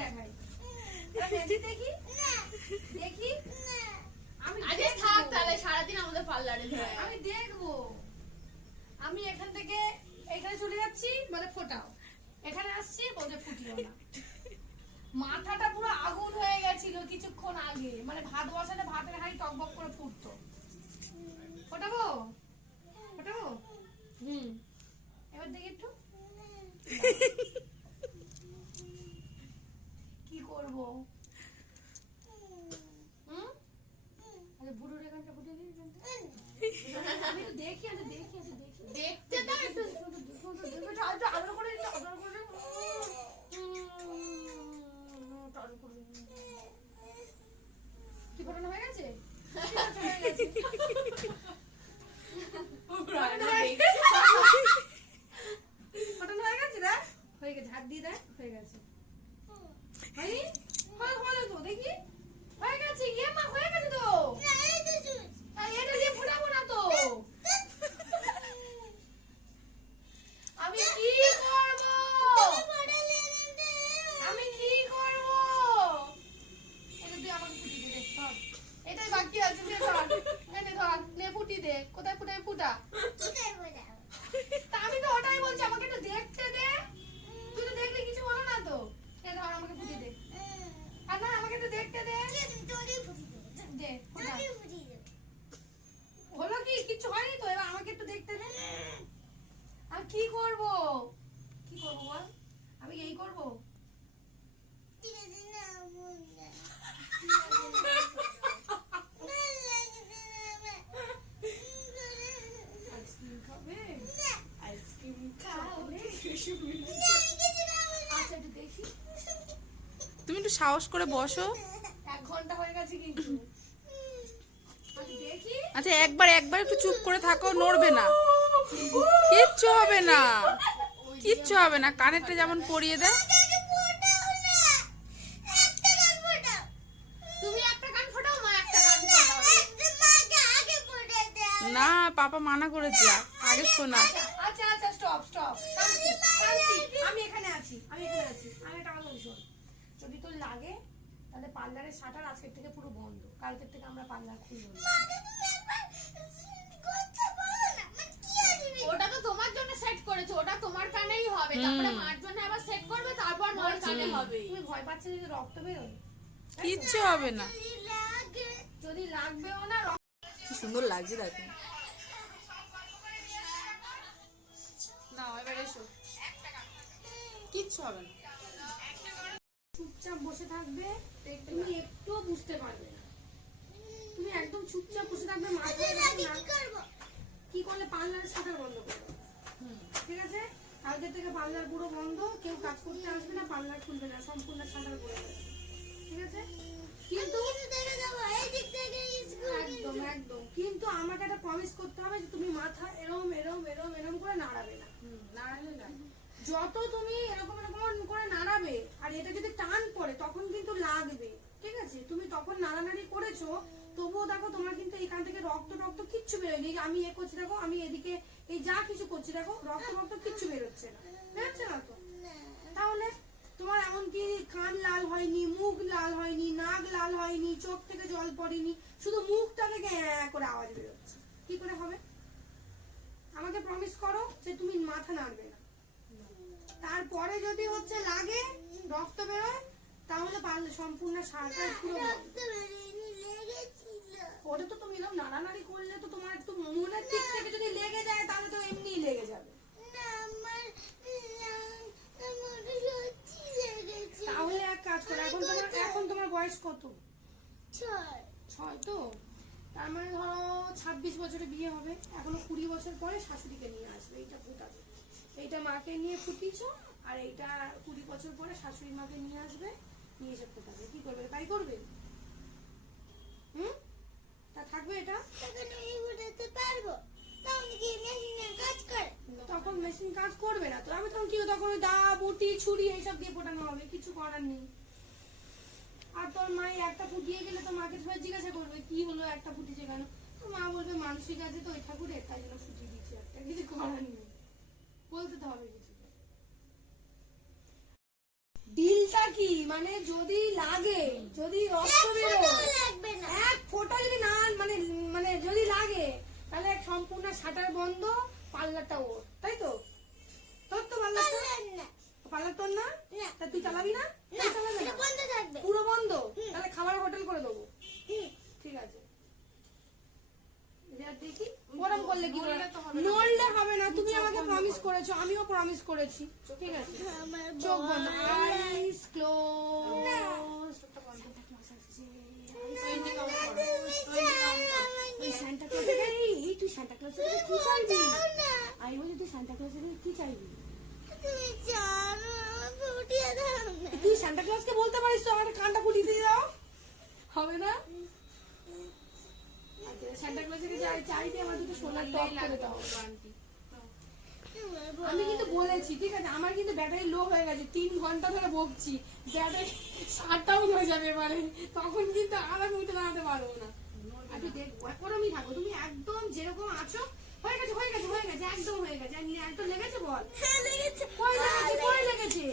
দেখাই, ম্যাজিক দেখি দেখি। আজকে থাক তাহলে সারাদিন আমাদের পার্লারে। আমি দেখবো। আমি এখান থেকে এখানে চলে যাচ্ছি, বলে ফোটাও। এখানে আসছি, বলে ফুটিও না। মাথাটা পুরো আগুন হয়ে গেছিল কিছুক্ষণ আগে, মানে ভাত বসালে ভাতের হাঁড়ি টকবক করে ফুটতো। ফোটাবো ফোটাবো। এবার দেখি একটু কি করবো। বুড়োর এখানটা ফুটে দিই। আমি তো দেখি আছে দেখি আছে দেখি দেখতে দাও একটু। আদর করে আদর করে। কি ফোটানো হয়ে গেছে? ফোটানো হয়ে গেছে না? হয়ে গেছে, হাত দিয়ে দেয়, হয়ে গেছে। হলো তো, দেখি হয়ে গেছে। ইয়ে মা, হয়ে গেছে তো। এটা দিয়ে ফোটাবো না তো। আমি কি করব? আমি কি করব? এটা দিয়ে আমাকে ফুটিয়ে দে, ধর। এটাই বাকি আছে, নে ধর। নে ধর, নে ফুটি দে। কোথায় ফুটাই ফুটা। তা আমি তো ওটাই বলছি, আমাকে একটু দেখতে দে। তুই তো দেখলে কিছু বলো না তো। নে ধর, আমাকে ফুটিয়ে দে। আর না, আমাকে একটু দেখতে দে। দে, ফোটা। হলো কি? কিচ্ছু হয়নি তো। এবার আমাকে একটু দেখতে দে। আমি কি করব? কি করব বল? আমি এই করব? আইসক্রিম খাবে? আইসক্রিম খাও। আচ্ছা, একটু দেখি। তুমি একটু সাহস করে বসো। 1 ঘন্টা হয়ে গেছে কিন্তু। আমি দেখি। আচ্ছা, একবার একটু চুপ করে থাকো, নড়বে না, কিচ্ছু হবে না, কিচ্ছু হবে না। কানেরটা যেমন পরিয়ে দেয়। তুমি একটা কান ফোটাও, মা একটা কান ফোটাও। না, পাপা মানা করেছে, আগে শোনা। আচ্ছা আচ্ছা, স্টপ স্টপ। শান্তি শান্তি। আমি এখানে আছি, আমি এখানে আছি। আমি একটা কথা বলি, শোন। যদি তোর লাগে তাহলে পার্লারের শাটার আজকের থেকে পুরো বন্ধ। কালকের থেকে আমরা পার্লার খুলবো না। ওটা তো তোমার জন্য সেট করেছো, ওটা তোমার কানেই হবে। তারপরে মার জন্য আবার সেট করবে, তারপর মার কানে হবে। তুমি ভয় পাচ্ছ যদি রক্ত বেরোয়? কিচ্ছু হবে না। যদি লাগবেও না। কি সুন্দর লাগছে দেখো। না, এবার এসো, কিচ্ছু হবে না। চুপচাপ বসে থাকবে, তুমি একটুও বুঝতে পারবে না। তুমি একদম চুপচাপ বসে থাকবে। কি করলে? পার্লারের শাটার বন্ধ করবে। ঠিক আছে? কালকে থেকে পার্লার পুরো বন্ধ। কেউ কাজ করতে আসবে না, পার্লার খুলবে না, সম্পূর্ণ শাটার করে দেবে। ঠিক আছে? কিন্তু একদম একদম। কিন্তু আমাকে একটা প্রমিস করতে হবে যে তুমি মাথা এরম এরম এরম এরম করে নাড়াবে না। নাড়ালে না, যত তুমি এরকম এরকম করে নাড়াবে আর এটা যদি টান পড়ে তখন কিন্তু লাগবে। ঠিক আছে? তুমি তখন নাড়ানাড়ি করেছো, তবুও দেখো তোমার কিন্তু এখান থেকে রক্ত টক্ত কিচ্ছু বেরোয়নি। আমি এ করছি দেখো, আমি এদিকে এই যা কিছু করছি দেখো, রক্ত রক্ত কিচ্ছু বেরোচ্ছে না। বেরোচ্ছে না তো? তাহলে তোমার এমনকি কান লাল হয়নি, মুখ লাল হয়নি, নাক লাল হয়নি, চোখ থেকে জল পড়েনি, শুধু মুখটা থেকে করে আওয়াজ বেরোচ্ছে। কি করে হবে? আমাকে প্রমিস করো যে তুমি মাথা নাড়বে না। তারপরে যদি হচ্ছে লাগে, রক্ত বেরোয়, তাহলে পারলে সম্পূর্ণ সারটা পুরো ওটা তো তুমি নাড়ানাড়ি করলে তো তোমার একটু মনের দিক থেকে যদি লেগে যায় তাহলে তো এমনিই লেগে যাবে। তাহলে এক কাজ করো, এখন তোমার বয়স কত? 6 তো? তার মানে ধরো 26 বছরে বিয়ে হবে, এখনো 20 বছর পরে শাশুড়িকে নিয়ে আসবে। এইটা ফুটাবে, এইটা মাকে নিয়ে ফুটিয়েছো, আর এইটা 20 বছর পরে শাশুড়ি মাকে নিয়ে আসবে, নিয়ে এসে ফোটাবে। কি করবে? তাই করবে? তা থাকবে এটা? তখন মেশিন কাজ করবে না তো। আমি তখন কি, তখন ওই দা বটি ছুরি এইসব দিয়ে ফোটানো হবে, কিছু করার নেই। আর তোর মা একটা ফুটিয়ে গেলে তো মাকে সবাই জিজ্ঞাসা করবে কি হলো, একটা ফুটিছে কেন? তো মা বলবে মানসিক আছে তো ওই ঠাকুরের, তাই জন্য ফুটিয়ে দিচ্ছে একটা। কিছু করার নেই, বলতে তো হবে কিছু। ডিলটা কি? মানে যদি লাগে, যদি রক্ত বেরোয়, এক ফোঁটা যদি না মানে মানে যদি লাগে তাহলে সম্পূর্ণ শাটার বন্ধ, পার্লারটা ওর, তাই তো? তোর তো পার্লার তোর না? তা তুই চালাবি না? তুই চালাবি না? পুরো বন্ধ? তাহলে খাবার হোটেল করে দেবো। ঠিক আছে, এবার দেখি গরম করলে কি হবে। নড়লে হবে না, তুমি আমাকে প্রমিস করেছো, আমিও প্রমিস করেছি। ঠিক আছে, চোখ বন্ধ, আইস ক্লোজ। সান্টা ক্লজের এই তুই সান্টা ক্লজের কি চাইবি? আমি বলি তুই সান্টা ক্লজের কি চাইবি? তুই সান্টা ক্লজকে বলতে পারিস তো আমার কানটা ফুটিয়ে দিয়ে দাও, হবে না? সান্টা ক্লজের চাইতে আমার দুটো সোনার টপ করে দাও। আমি কিন্তু বলেছি, ঠিক আছে, আমার কিন্তু ব্যাটারি লো হয়ে গেছে, 3 ঘন্টা ধরে বকছি, ব্যাটারি শাটডাউন হয়ে যাবে এবারে, তখন কিন্তু আর আমি উঠে দাঁড়াতে পারবো না। আমি দেখবো ওরমই থাকো, তুমি একদম যেরকম আছো। হয়ে গেছে হয়ে গেছে হয়ে গেছে, একদম হয়ে গেছে। আর তো লেগেছে বল, কই লেগেছে কই লেগেছে?